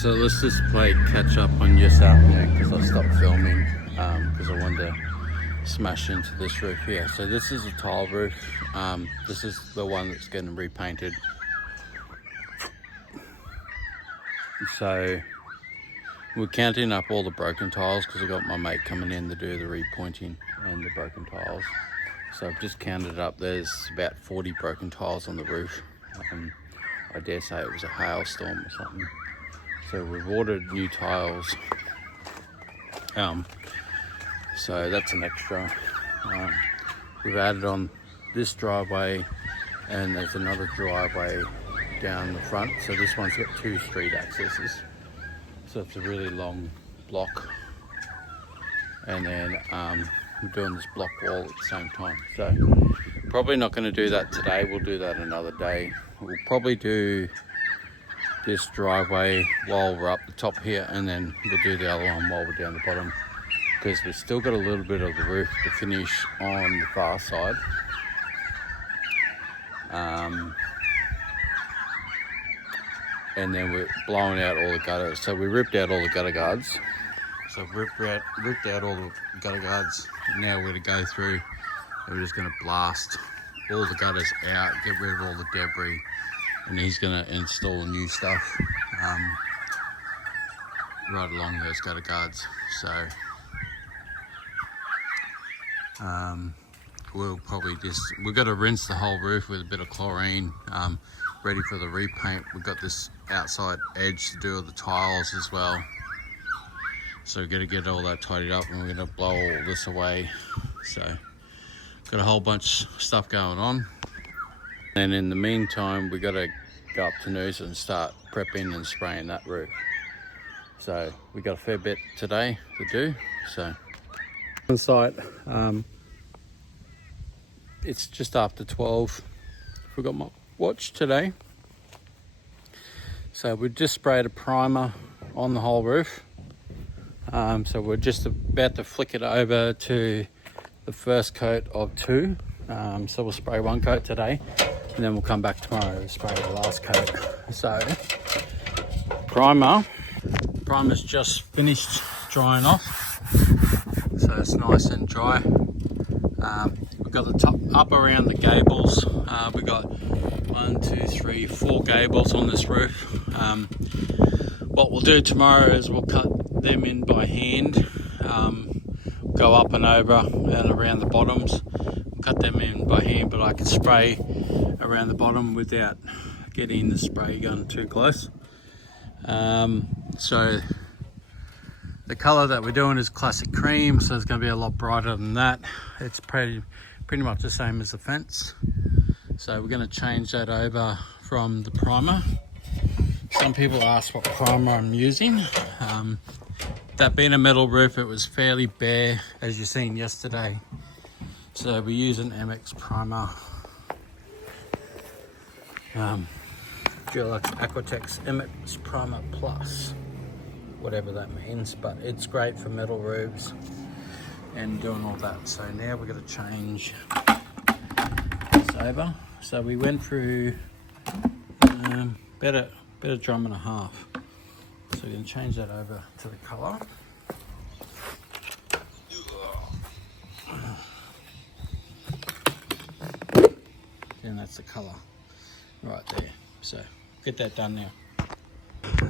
So let's just play catch up on this afternoon because I stopped filming because I wanted to smash into this roof here. So this is a tile roof. This is the one that's getting repainted. So we're counting up all the broken tiles because I got my mate coming in to do the repointing and the broken tiles. So I've just counted up. There's about 40 broken tiles on the roof. I dare say it was a hailstorm or something. So we've ordered new tiles. So that's an extra. We've added on this driveway, and there's another driveway down the front. So this one's got 2 street accesses. So it's a really long block. And then we're doing this block wall at the same time. So probably not going to do that today. We'll do that another day. We'll probably do this driveway while we're up the top here, and then we'll do the other one while we're down the bottom, because we've still got a little bit of the roof to finish on the far side. And then we're blowing out all the gutters. So we ripped out all the gutter guards. So ripped out all the gutter guards. Now we're going to go through and we're just going to blast all the gutters out, get rid of all the debris, and he's going to install new stuff right along those gutter guards. So we'll probably we've got to rinse the whole roof with a bit of chlorine, ready for the repaint. We've got this outside edge to do all the tiles as well. So we're going to get all that tidied up, and we're going to blow all this away. So got a whole bunch of stuff going on. And in the meantime, we got to go up to Noosa and start prepping and spraying that roof. So we got a fair bit today to do. So on site, it's just after 12. Forgot my watch today. So we just sprayed a primer on the whole roof. So we're just about to flick it over to the first coat of 2. So we'll spray 1 coat today, and then we'll come back tomorrow to spray the last coat. So primer's just finished drying off, so it's nice and dry. We've got the top up around the gables. We've got 1, 2, 3, 4 gables on this roof. What we'll do tomorrow is we'll cut them in by hand, go up and over and around the bottoms, cut them in by hand, but I can spray around the bottom without getting the spray gun too close. So the colour that we're doing is classic cream, so it's going to be a lot brighter than that. It's pretty much the same as the fence. So we're going to change that over from the primer. Some people ask what primer I'm using. That being a metal roof, it was fairly bare, as you seen yesterday. So we use an MX primer. Dulux Aquatex MX Primer Plus, whatever that means, but it's great for metal roofs and doing all that. So now we're going to change this over. So we went through about a drum and a half. So we're going to change that over to the colour. And that's the colour right there. So get that done now.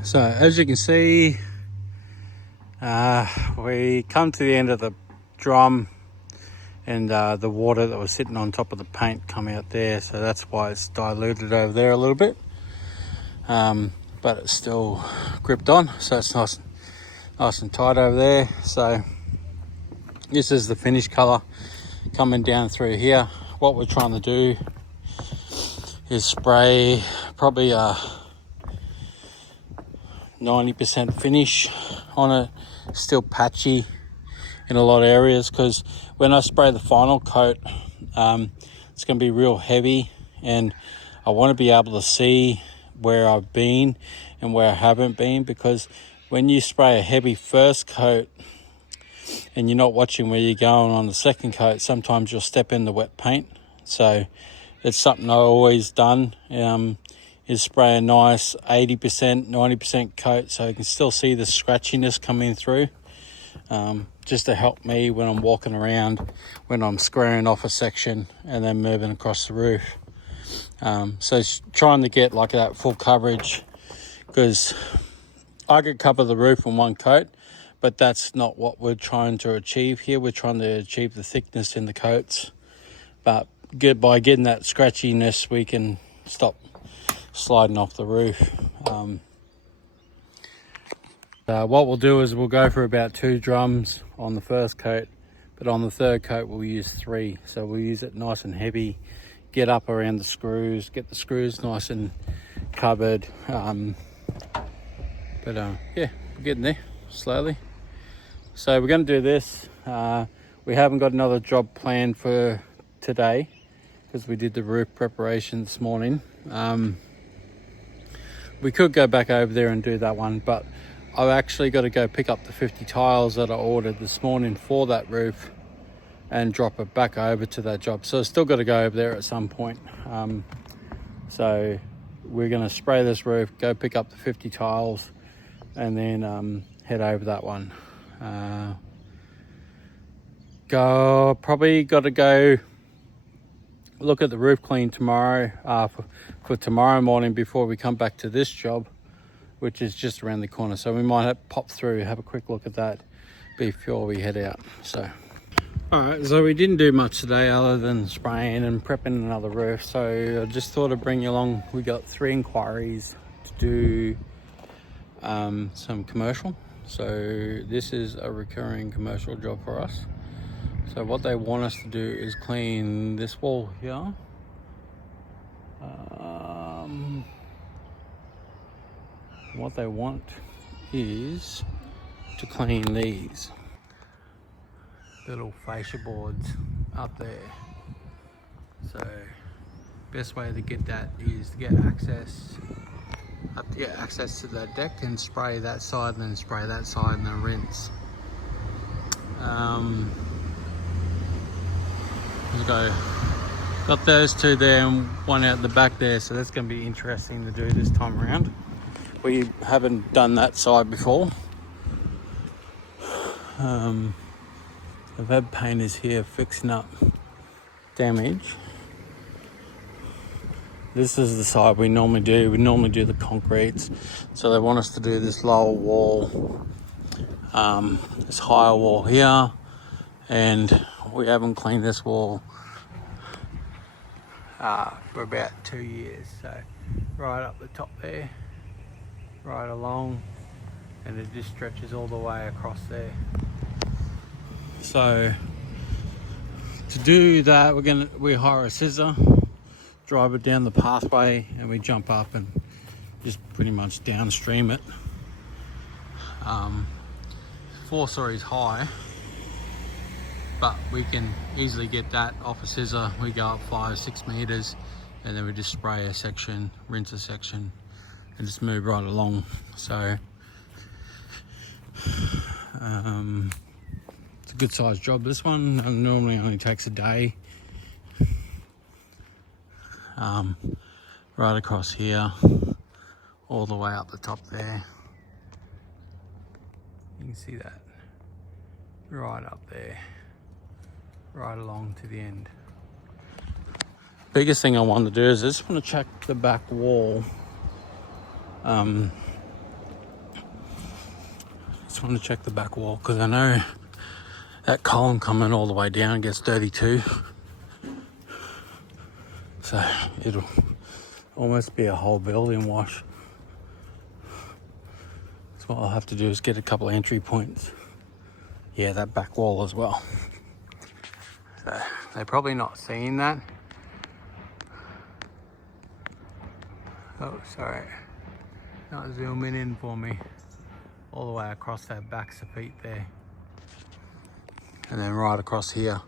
So as you can see, we come to the end of the drum, and the water that was sitting on top of the paint come out there. So that's why it's diluted over there a little bit. But it's still gripped on, so it's nice and tight over there. So this is the finished colour coming down through here. What we're trying to do is spray probably a 90% finish on it. Still patchy in a lot of areas, because when I spray the final coat, it's going to be real heavy, and I want to be able to see where I've been and where I haven't been, because when you spray a heavy first coat and you're not watching where you're going on the second coat, sometimes you'll step in the wet paint. So it's something I've always done in is spray a nice 80%, 90% coat so you can still see the scratchiness coming through. Just to help me when I'm walking around, when I'm squaring off a section and then moving across the roof. So it's trying to get like that full coverage, because I could cover the roof in one coat, but that's not what we're trying to achieve here. We're trying to achieve the thickness in the coats, but by getting that scratchiness, we can stop sliding off the roof. What we'll do is we'll go for about 2 drums on the first coat, but on the third coat we'll use 3. So we'll use it nice and heavy, get up around the screws, get the screws nice and covered. Yeah, we're getting there slowly. So we're going to do this. We haven't got another job planned for today because we did the roof preparation this morning. We could go back over there and do that one, but I've actually got to go pick up the 50 tiles that I ordered this morning for that roof and drop it back over to that job. So I've still got to go over there at some point. So we're going to spray this roof, go pick up the 50 tiles, and then head over that one. Probably got to go look at the roof clean tomorrow, for tomorrow morning before we come back to this job, which is just around the corner. So we might pop through, have a quick look at that before we head out. So, all right, so we didn't do much today other than spraying and prepping another roof. So I just thought I'd bring you along. We got 3 inquiries to do some commercial. So this is a recurring commercial job for us. So what they want us to do is clean this wall here. What they want is to clean these little fascia boards up there. So best way to get that is to get access to that deck and spray that side and then spray that side and then rinse. Got those 2 there and 1 out the back there, so that's going to be interesting to do this time around. We haven't done that side before. I've had painters here fixing up damage. This is the side we normally do. We normally do the concretes. So they want us to do this lower wall, this higher wall here, and we haven't cleaned this wall for about 2 years. So right up the top there, right along, and it just stretches all the way across there. So to do that, we hire a scissor, drive it down the pathway, and we jump up and just pretty much downstream it. 4 stories high, but we can easily get that off a scissor. We go up 5-6 meters, and then we just spray a section, rinse a section, and just move right along. So it's a good sized job, this one. Normally only takes a day. Right across here, all the way up the top there. You can see that right up there, right along to the end. Biggest thing I want to do is I just want to check the back wall. Just want to check the back wall because I know that column coming all the way down gets 32. So it'll almost be a whole building wash. So what I'll have to do is get a couple of entry points. Yeah, that back wall as well. So they're probably not seeing that. Oh, sorry. Not zooming in for me. All the way across that back feet there. And then right across here.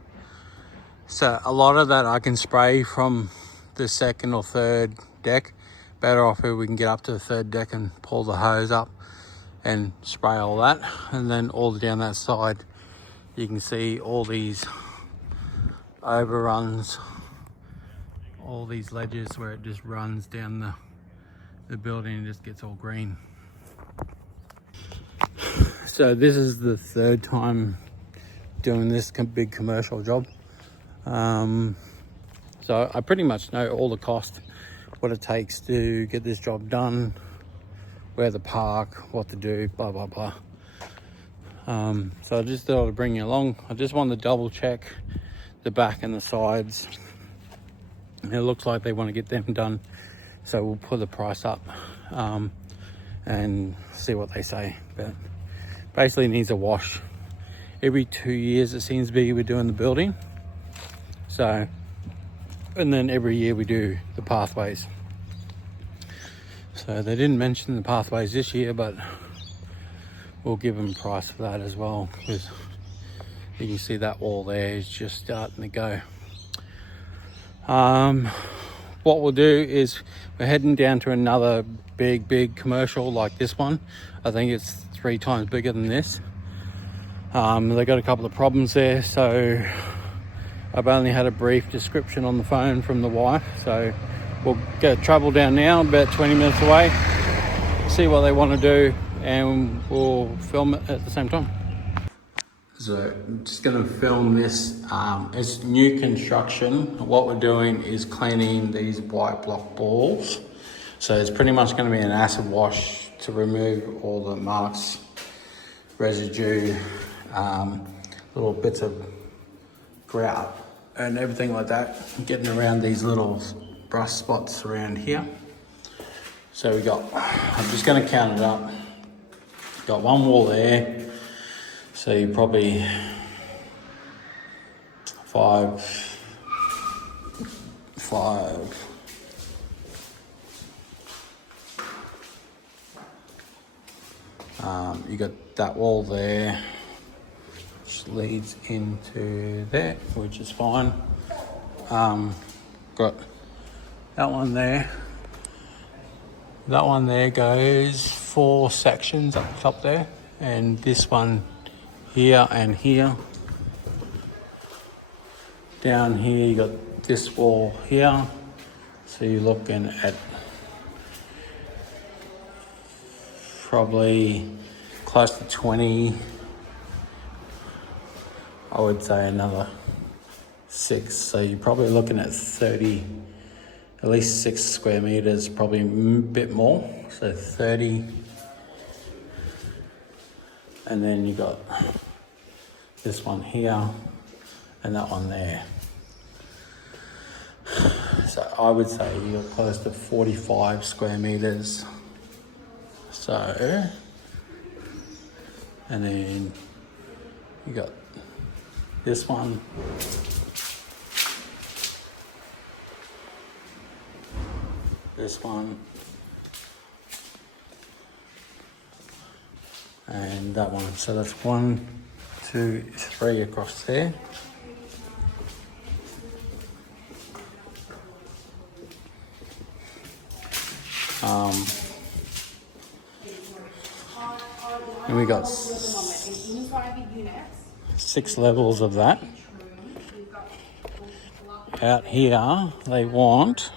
So a lot of that I can spray from the 2nd or 3rd deck. Better off if we can get up to the 3rd deck and pull the hose up and spray all that. And then all down that side, you can see all these overruns, all these ledges where it just runs down the building just gets all green. So this is the third time doing this big commercial job. So I pretty much know all the cost, what it takes to get this job done, where to park, what to do, blah, blah, blah. So I just thought I'd bring you along. I just wanted to double check the back and the sides. It looks like they want to get them done. So we'll put the price up and see what they say. But basically it needs a wash. Every 2 years it seems to be we're doing the building. So, and then every year we do the pathways. So they didn't mention the pathways this year, but we'll give them a price for that as well, because you can see that wall there is just starting to go. What we'll do is we're heading down to another big commercial like this one. I think it's 3 times bigger than this. They got a couple of problems there, so I've only had a brief description on the phone from the wife. So we'll travel down now, about 20 minutes away, see what they want to do, and we'll film it at the same time. So I'm just going to film this. It's new construction. What we're doing is cleaning these white block balls. So it's pretty much going to be an acid wash to remove all the marks, residue, little bits of grout and everything like that, getting around these little rust spots around here. So I'm just going to count it up. Got one wall there, so you probably five. You got that wall there, which leads into there, which is fine. Got that one there. That one there goes 4 sections up the top there, and this one here and here. Down here you got this wall here, so you're looking at probably close to 20. I would say another 6, so you're probably looking at 30, at least 6 square meters, probably a bit more, so 30. And then you got this one here and that one there. So I would say you're close to 45 square meters. So, and then you got this one. This one. And that one. So that's 1, 2, 3 across there. And we got 6 levels of that. Out here, they want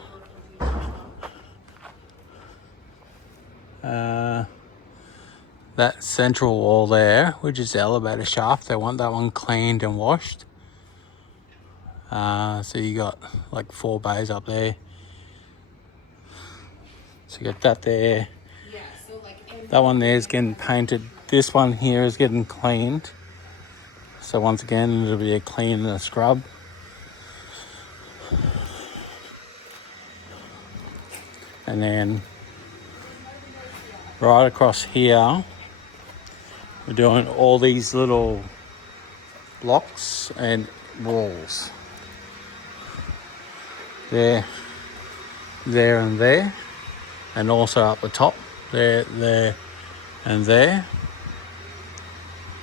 that central wall there, which is the elevator shaft. They want that one cleaned and washed. So you got like 4 bays up there. So you got that there. That one there is getting painted. This one here is getting cleaned. So once again, it'll be a clean and a scrub. And then right across here, we're doing all these little blocks and walls. There, there and there. And also up the top, there, and there.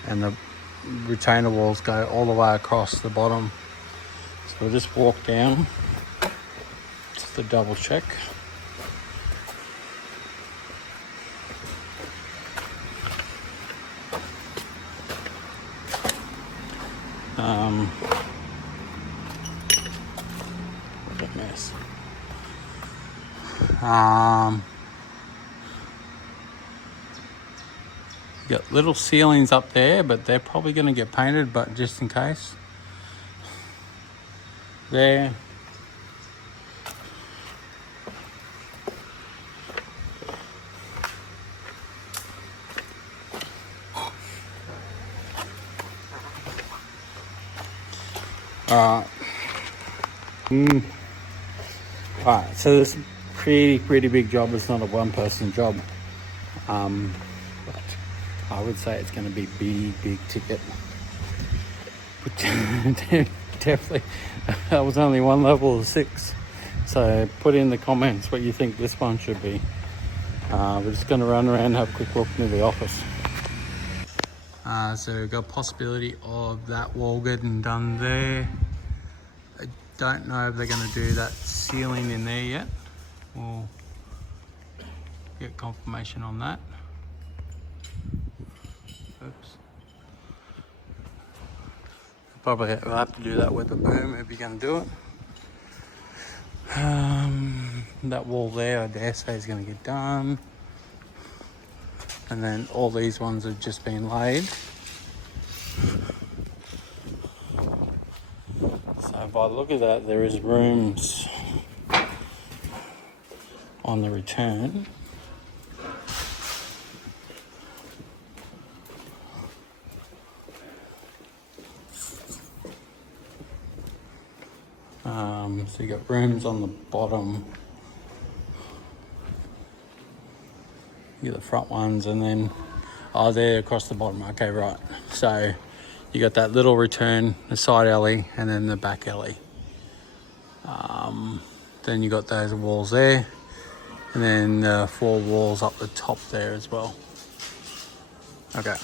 And the retainer walls go all the way across the bottom. So we'll just walk down just to double check. What a mess. You got little ceilings up there, but they're probably going to get painted, but just in case. There. Alright. Alright, so this pretty big job. It's not a one-person job. But I would say it's going to be big ticket. But definitely, that was only one level of 6. So put in the comments what you think this one should be. We're just going to run around and have a quick look near the office. So we've got a possibility of that wall getting done there. I don't know if they're going to do that ceiling in there yet. We'll get confirmation on that. Oops. Probably will have to do that with a boom if you're going to do it. That wall there, I dare say, is going to get done. And then all these ones have just been laid. So by the look of that, there is rooms on the return. So you got rooms on the bottom. You got the front ones, and then they're across the bottom. Okay, right. So you got that little return, the side alley, and then the back alley. Then you got those walls there, and then 4 walls up the top there as well. Okay.